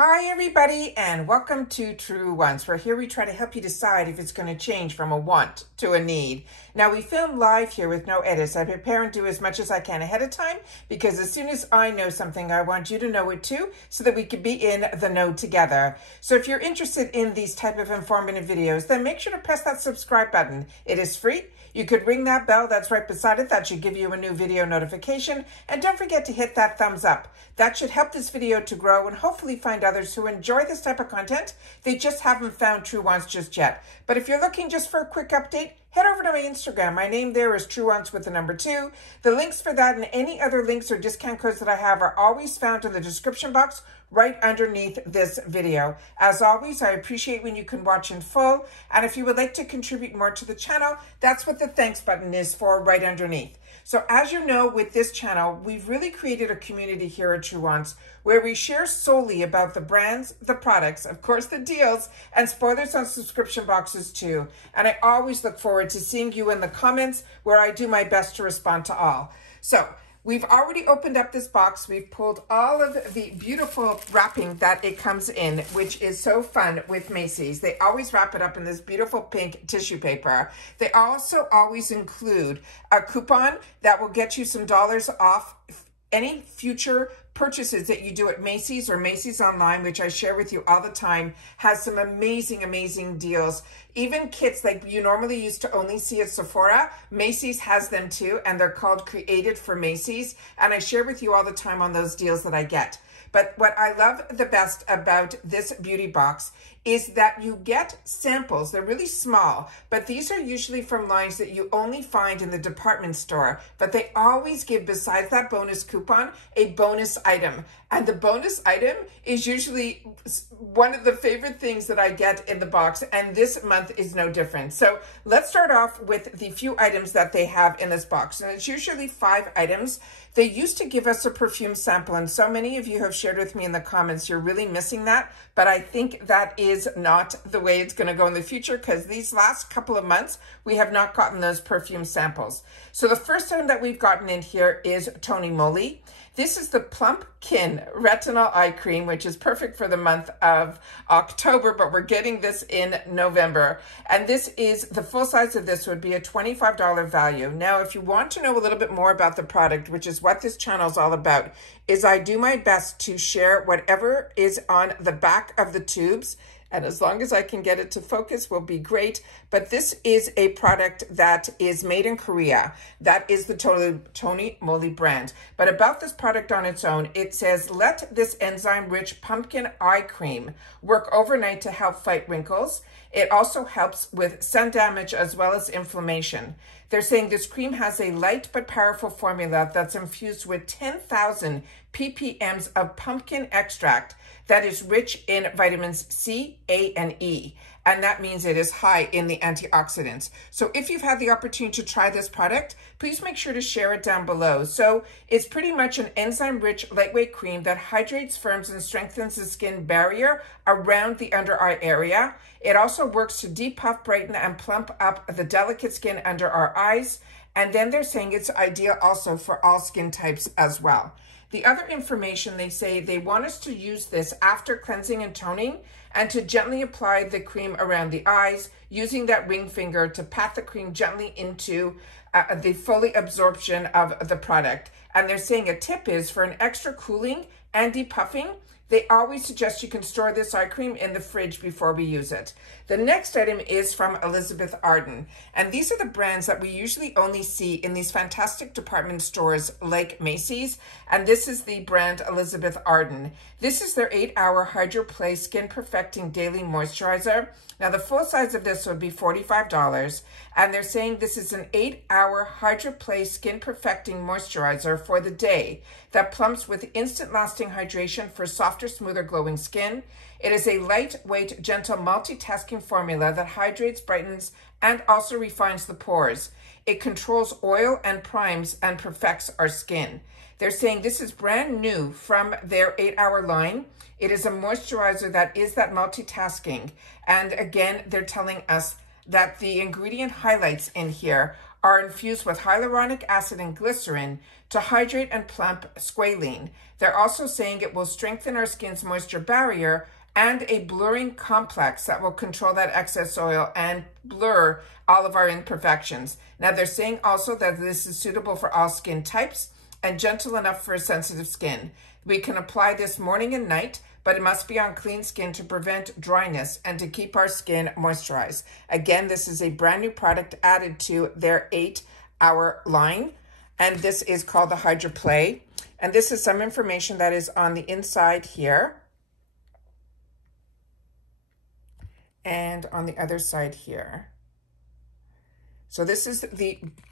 Hi everybody, and welcome to Truewants, where here we try to help you decide if it's going to change from a want to a need. Now, we film live here with no edits. I prepare and do as much as I can ahead of time because as soon as I know something, I want you to know it too, so that we can be in the know together. So if you're interested in these type of informative videos, then make sure to press that subscribe button. It is free. You could ring that bell that's right beside it. That should give you a new video notification. And don't forget to hit that thumbs up. That should help this video to grow and hopefully find others who enjoy this type of content. They just haven't found Truewants just yet. But if you're looking just for a quick update, head over to my Instagram. My name there is Truewants with the number 2. The links for that and any other links or discount codes that I have are always found in the description box right underneath this video. As always, I appreciate when you can watch in full. And if you would like to contribute more to the channel, that's what the thanks button is for right underneath. So as you know, with this channel, we've really created a community here at Truewants where we share solely about the brands, the products, of course, the deals, and spoilers on subscription boxes too. And I always look forward to seeing you in the comments where I do my best to respond to all. So we've already opened up this box. We've pulled all of the beautiful wrapping that it comes in, which is so fun with MACYS. They always wrap it up in this beautiful pink tissue paper. They also always include a coupon that will get you some dollars off any future purchases that you do at MACYS or MACYS Online, which I share with you all the time, has some amazing, amazing deals. Even kits like you normally used to only see at Sephora, MACYS has them too, and they're called Created for MACYS, and I share with you all the time on those deals that I get. But what I love the best about this beauty box is that you get samples. They're really small, but these are usually from lines that you only find in the department store. But they always give, besides that bonus coupon, a bonus item. And the bonus item is usually one of the favorite things that I get in the box, and this month is no different. So let's start off with the few items that they have in this box. And it's usually 5 items. They used to give us a perfume sample, and so many of you have shared with me in the comments you're really missing that, but I think that is not the way it's going to go in the future because these last couple of months we have not gotten those perfume samples. So the first item that we've gotten in here is Tony Moly. This is the Plumpkin Retinol Eye Cream, which is perfect for the month of October, but we're getting this in November. And this is, the full size of this would be a $25 value. Now, if you want to know a little bit more about the product, which is what this channel is all about, is I do my best to share whatever is on the back of the tubes. And as long as I can get it to focus will be great. But this is a product that is made in Korea. That is the Tony Moly brand. But about this product on its own, it says, let this enzyme-rich pumpkin eye cream work overnight to help fight wrinkles. It also helps with sun damage as well as inflammation. They're saying this cream has a light but powerful formula that's infused with 10,000 ppms of pumpkin extract that is rich in vitamins C, A, and E. And that means it is high in the antioxidants. So if you've had the opportunity to try this product, please make sure to share it down below. So it's pretty much an enzyme-rich lightweight cream that hydrates, firms, and strengthens the skin barrier around the under eye area. It also works to depuff, brighten, and plump up the delicate skin under our eyes. And then they're saying it's ideal also for all skin types as well. The other information, they say they want us to use this after cleansing and toning and to gently apply the cream around the eyes using that ring finger to pat the cream gently into the fully absorption of the product. And they're saying a tip is for an extra cooling and depuffing, they always suggest you can store this eye cream in the fridge before we use it. The next item is from Elizabeth Arden. And these are the brands that we usually only see in these fantastic department stores like MACYS. And this is the brand Elizabeth Arden. This is their 8-hour Hydro Play Skin Perfecting Daily Moisturizer. Now the full size of this would be $45. And they're saying this is an 8-hour Hydro Play Skin Perfecting Moisturizer for the day that plumps with instant lasting hydration for softer, smoother, glowing skin. It is a lightweight, gentle, multitasking formula that hydrates, brightens, and also refines the pores. It controls oil and primes and perfects our skin. They're saying this is brand new from their 8-hour line. It is a moisturizer that is that multitasking. And again, they're telling us that the ingredient highlights in here are infused with hyaluronic acid and glycerin to hydrate and plump squalene. They're also saying it will strengthen our skin's moisture barrier and a blurring complex that will control that excess oil and blur all of our imperfections. Now, they're saying also that this is suitable for all skin types and gentle enough for sensitive skin. We can apply this morning and night, but it must be on clean skin to prevent dryness and to keep our skin moisturized. Again, this is a brand new product added to their 8-hour line, and this is called the Hydra Play. And this is some information that is on the inside here and on the other side here. So this is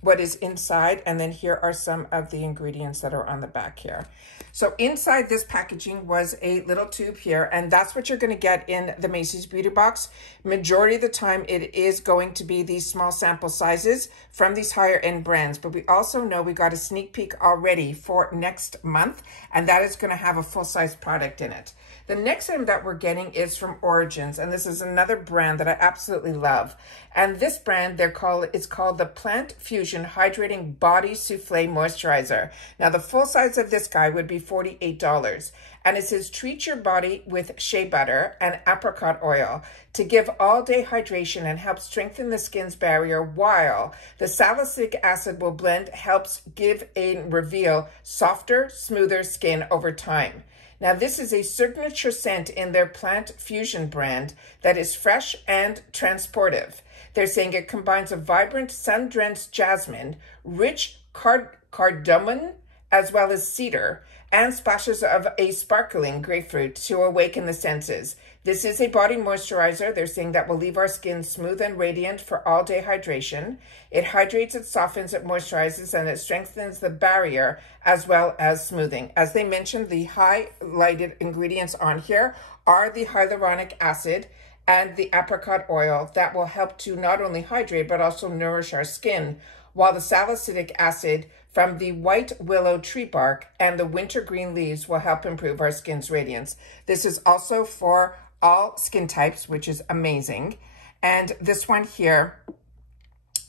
what is inside, and then here are some of the ingredients that are on the back here. So inside this packaging was a little tube here, and that's what you're going to get in the MACYS Beauty Box. Majority of the time, it is going to be these small sample sizes from these higher end brands, but we also know we got a sneak peek already for next month, and that is going to have a full-size product in it. The next item that we're getting is from Origins, and this is another brand that I absolutely love. And this brand, it's called the Plant Fusion Hydrating Body Souffle Moisturizer. Now, the full size of this guy would be $48. And it says, treat your body with shea butter and apricot oil to give all-day hydration and help strengthen the skin's barrier, while the salicylic acid will blend, helps give and reveal softer, smoother skin over time. Now, this is a signature scent in their Plant Fusion brand that is fresh and transportive. They're saying it combines a vibrant sun-drenched jasmine, rich cardamom, as well as cedar, and splashes of a sparkling grapefruit to awaken the senses. This is a body moisturizer. They're saying that will leave our skin smooth and radiant for all-day hydration. It hydrates, it softens, it moisturizes, and it strengthens the barrier as well as smoothing. As they mentioned, the highlighted ingredients on here are the hyaluronic acid and the apricot oil that will help to not only hydrate but also nourish our skin, while the salicylic acid from the white willow tree bark and the wintergreen leaves will help improve our skin's radiance. This is also for all skin types, which is amazing. And this one here,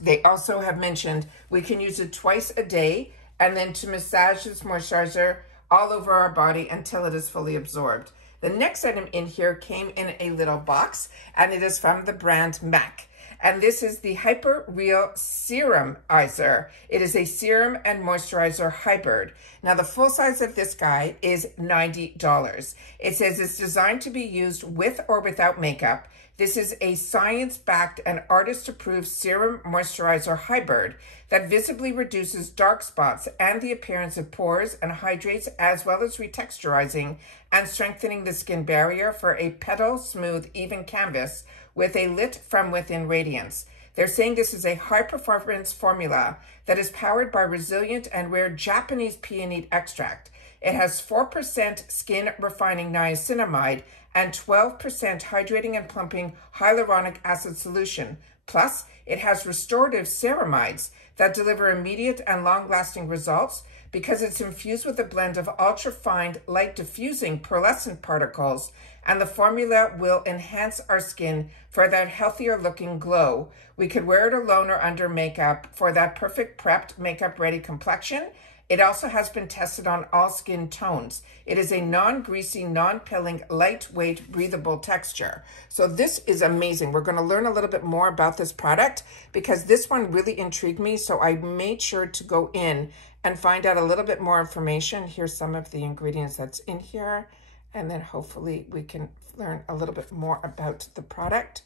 they also have mentioned we can use it twice a day and then to massage this moisturizer all over our body until it is fully absorbed. The next item in here came in a little box, and it is from the brand MAC. And this is the Hyperreal Serumizer. It is a serum and moisturizer hybrid. Now, the full size of this guy is $90. It says it's designed to be used with or without makeup. This is a science-backed and artist-approved serum moisturizer hybrid that visibly reduces dark spots and the appearance of pores and hydrates, as well as retexturizing and strengthening the skin barrier for a petal smooth, even canvas with a lit from within radiance. They're saying this is a high-performance formula that is powered by resilient and rare Japanese peonate extract. It has 4% skin-refining niacinamide and 12% hydrating and plumping hyaluronic acid solution. Plus, it has restorative ceramides that deliver immediate and long-lasting results because it's infused with a blend of ultra-fine, light-diffusing pearlescent particles, and the formula will enhance our skin for that healthier-looking glow. We could wear it alone or under makeup for that perfect prepped, makeup-ready complexion. It also has been tested on all skin tones. It is a non-greasy, non-pilling, lightweight, breathable texture. So this is amazing. We're going to learn a little bit more about this product because this one really intrigued me. So I made sure to go in and find out a little bit more information. Here's some of the ingredients that's in here. And then hopefully we can learn a little bit more about the product.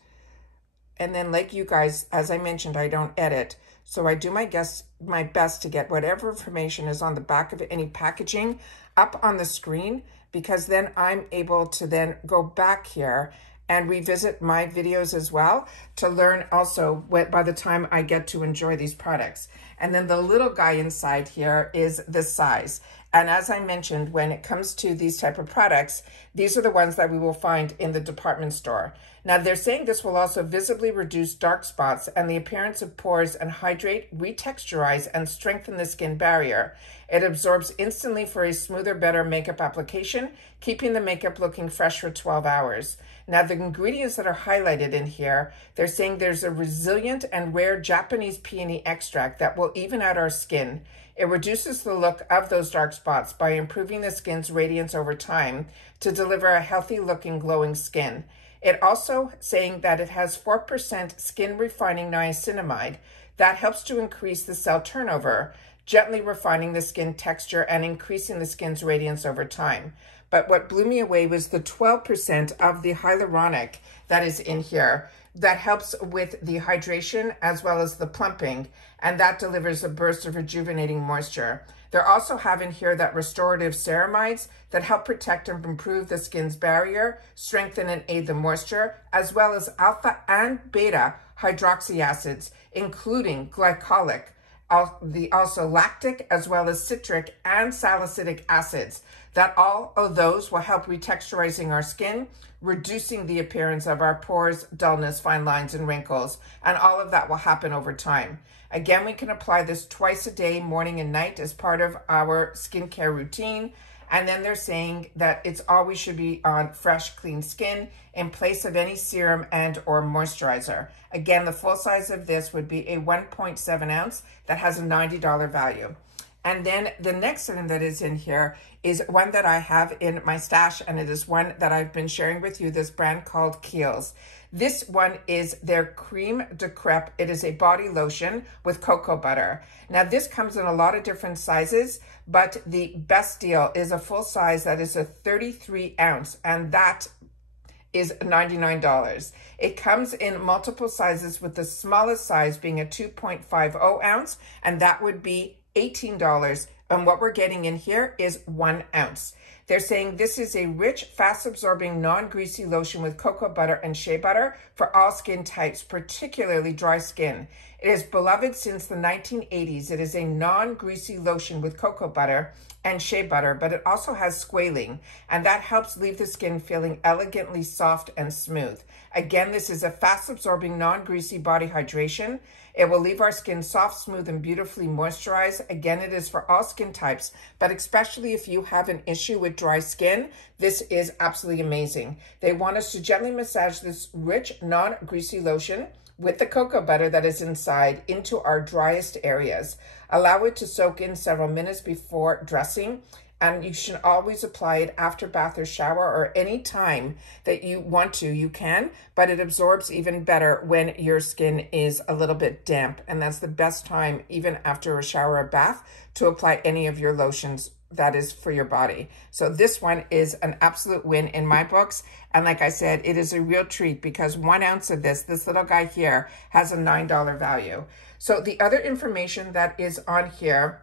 And then, like you guys, as I mentioned, I don't edit. So I do my best to get whatever information is on the back of any packaging up on the screen, because then I'm able to then go back here and revisit my videos as well to learn also by the time I get to enjoy these products. And then the little guy inside here is the size. And as I mentioned, when it comes to these type of products, these are the ones that we will find in the department store. Now they're saying this will also visibly reduce dark spots and the appearance of pores and hydrate, retexturize, and strengthen the skin barrier. It absorbs instantly for a smoother, better makeup application, keeping the makeup looking fresh for 12 hours. Now the ingredients that are highlighted in here, they're saying there's a resilient and rare Japanese peony extract that will even out our skin. It reduces the look of those dark spots by improving the skin's radiance over time to deliver a healthy looking glowing skin. It also saying that it has 4% skin refining niacinamide that helps to increase the cell turnover, gently refining the skin texture and increasing the skin's radiance over time. But what blew me away was the 12% of the hyaluronic that is in here that helps with the hydration as well as the plumping, and that delivers a burst of rejuvenating moisture. They're also having here that restorative ceramides that help protect and improve the skin's barrier, strengthen and aid the moisture, as well as alpha and beta hydroxy acids, including glycolic, also lactic, as well as citric and salicylic acids. That all of those will help retexturizing our skin, reducing the appearance of our pores, dullness, fine lines, and wrinkles. And all of that will happen over time. Again, we can apply this twice a day, morning and night, as part of our skincare routine. And then they're saying that it's always should be on fresh, clean skin in place of any serum and or moisturizer. Again, the full size of this would be a 1.7 ounce that has a $90 value. And then the next item that is in here is one that I have in my stash, and it is one that I've been sharing with you, this brand called Kiehl's. This one is their Creme de Crêpe. It is a body lotion with cocoa butter. Now this comes in a lot of different sizes, but the best deal is a full size that is a 33 ounce, and that is $99. It comes in multiple sizes, with the smallest size being a 2.50 ounce, and that would be $18. And what we're getting in here is 1 ounce. They're saying this is a rich, fast-absorbing, non-greasy lotion with cocoa butter and shea butter for all skin types, particularly dry skin. It is beloved since the 1980s. It is a non-greasy lotion with cocoa butter and shea butter, but it also has squalene, and that helps leave the skin feeling elegantly soft and smooth. Again, this is a fast-absorbing, non-greasy body hydration. It will leave our skin soft, smooth, and beautifully moisturized. Again, it is for all skin types, but especially if you have an issue with dry skin, this is absolutely amazing. They want us to gently massage this rich, non-greasy lotion with the cocoa butter that is inside into our driest areas. Allow it to soak in several minutes before dressing, and you should always apply it after bath or shower, or any time that you want to, you can, but it absorbs even better when your skin is a little bit damp, and that's the best time, even after a shower or bath, to apply any of your lotions that is for your body. So this one is an absolute win in my books. And like I said, it is a real treat because 1 ounce of this little guy here has a $9 value. So the other information that is on here,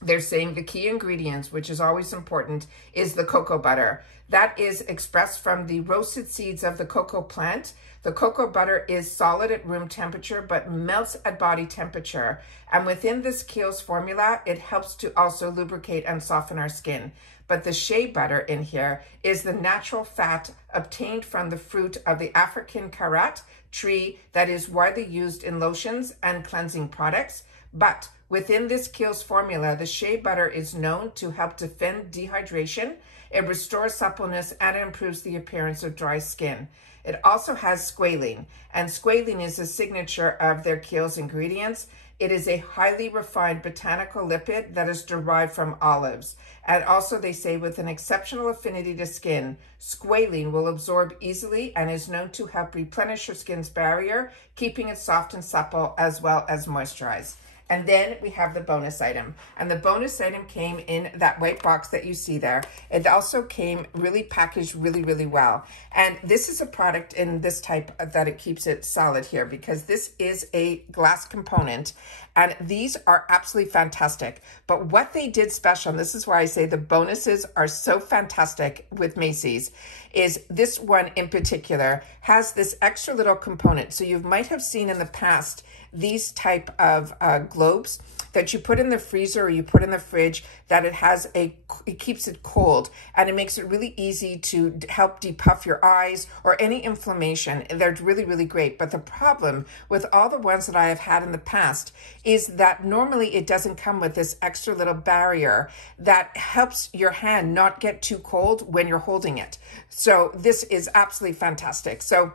they're saying the key ingredients, which is always important, is the cocoa butter. That is expressed from the roasted seeds of the cocoa plant. The cocoa butter is solid at room temperature, but melts at body temperature. And within this Kiehl's formula, it helps to also lubricate and soften our skin. But the shea butter in here is the natural fat obtained from the fruit of the African karat tree that is widely used in lotions and cleansing products. But within this Kiehl's formula, the shea butter is known to help defend dehydration. It restores suppleness and improves the appearance of dry skin. It also has squalene, and squalene is a signature of their Kiehl's ingredients. It is a highly refined botanical lipid that is derived from olives. And also they say with an exceptional affinity to skin, squalene will absorb easily and is known to help replenish your skin's barrier, keeping it soft and supple as well as moisturized. And then we have the bonus item. And the bonus item came in that white box that you see there. It also came really packaged really well. And this is a product in this type that it keeps it solid here, because this is a glass component. And these are absolutely fantastic. But what they did special, and this is why I say the bonuses are so fantastic with MACYS, is this one in particular has this extra little component. So you might have seen in the past these type of globes that you put in the freezer or you put in the fridge, that it keeps it cold, and it makes it really easy to help depuff your eyes or any inflammation. They're really, really great. But the problem with all the ones that I have had in the past is that normally it doesn't come with this extra little barrier that helps your hand not get too cold when you're holding it. So this is absolutely fantastic. So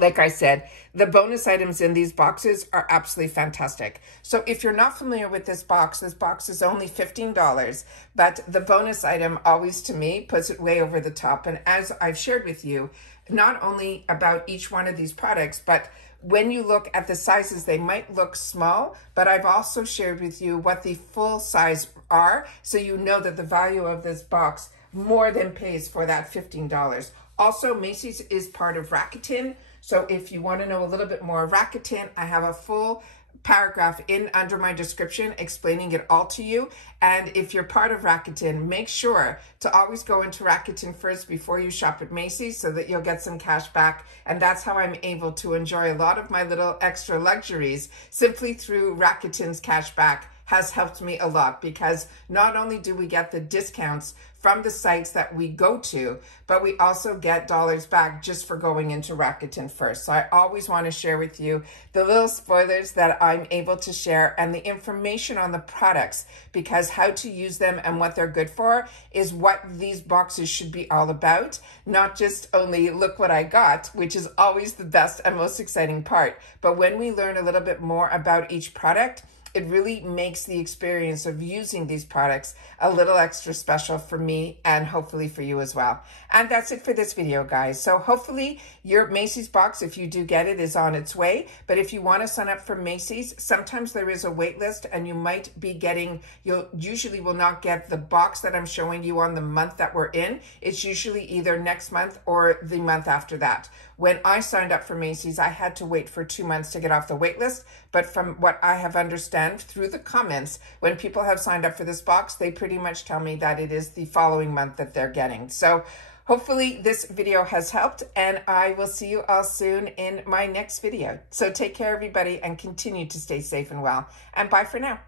like I said, the bonus items in these boxes are absolutely fantastic. So if you're not familiar with this box is only $15, but the bonus item always, to me, puts it way over the top. And as I've shared with you, not only about each one of these products, but when you look at the sizes, they might look small, but I've also shared with you what the full size are, so you know that the value of this box more than pays for that $15. Also, MACYS is part of Rakuten. So if you want to know a little bit more Rakuten, I have a full paragraph under my description explaining it all to you. And if you're part of Rakuten, make sure to always go into Rakuten first before you shop at MACYS, so that you'll get some cash back. And that's how I'm able to enjoy a lot of my little extra luxuries simply through Rakuten's cash back. Has helped me a lot, because not only do we get the discounts from the sites that we go to, but we also get dollars back just for going into Rakuten first. So I always want to share with you the little spoilers that I'm able to share and the information on the products, because how to use them and what they're good for is what these boxes should be all about. Not just only look what I got, which is always the best and most exciting part, but when we learn a little bit more about each product, it really makes the experience of using these products a little extra special for me, and hopefully for you as well. And that's it for this video, guys. So hopefully your MACYS box, if you do get it, is on its way. But if you want to sign up for MACYS, sometimes there is a wait list, and you might be getting, you'll usually will not get the box that I'm showing you on the month that we're in. It's usually either next month or the month after that. When I signed up for MACYS, I had to wait for 2 months to get off the wait list. But from what I have understand through the comments, when people have signed up for this box, they pretty much tell me that it is the following month that they're getting. So hopefully this video has helped, and I will see you all soon in my next video. So take care, everybody, and continue to stay safe and well. And bye for now.